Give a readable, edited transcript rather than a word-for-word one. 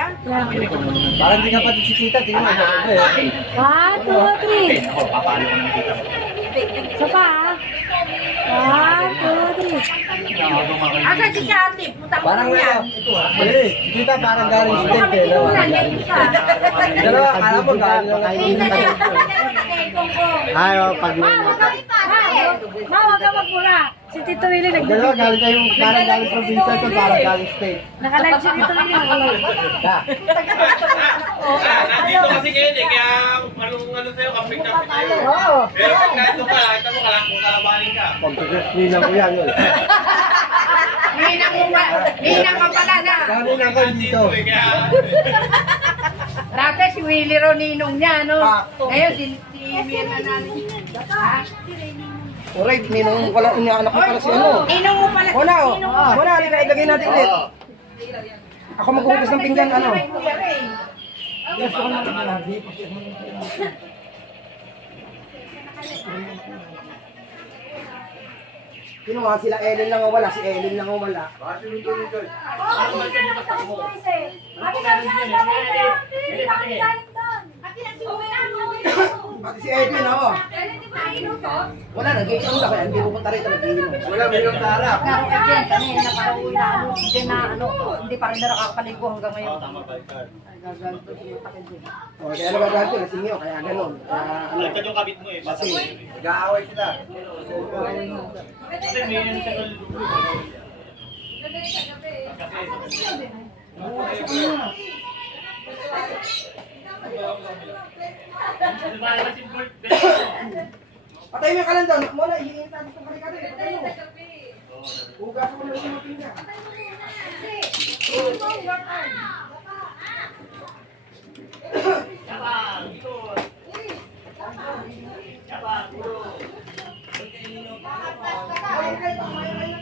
yan? Parang hindi ka pati si tita, tingnan mo. 1, 2, 3. Ako, papalo ko ng kita mo. Isa pa ha. 1, 2, 3. Asa si Shati? Puta ko Parang yan. eh, si tita parang galing state eh. Dalawa, kala mo galing lang kayo. Ayaw, pag Wag ka magmula. Si Tito Willie dalawa galing kayong parang galing probinsya ito, parang galing state. Naka-live si Tito Willie. Nandito kasi ngayon eh, kaya ano sa'yo, kapit-kapit sa'yo. Pero pag nandito ka, kita mo kalabanin ka. Pagkakaslinan ko yan. Ninang ka pala na. Kaninan ko dito. Eh, kaya... Dati si Willie ro ninong niya, no? Ngayon si Mirna na. Ha? Alright, ninong pala, inaanak ko pala si ano. Ninong mo pala. Wala oh. Wala, halika, ilagay natin ulit. Ako maghugas ng pinggan, ano. Yes, ako na lagi. Kinuha sila Ellen lang ang wala, si Ellen lang ang wala. Pati si Edwin ako. Wala, nag-iinom na kaya hindi pupunta rito, nag-iinom. Wala, mayroong tarap. Pero again, kanina napauwi na ano, hindi na ano, hindi pa rin na nakakaligo hanggang ngayon. Gaganto siya yung takil din. O, kaya naman dahil ko, lasing yun, kaya ganun. Ano, Ito yung kabit mo eh. kasi nag-aaway sila. Kasi may yan sa Patay mo yung kalandon, muna, ihihin tayo itong karikari. Patay mo. Hugas mo na yung mga pinggan.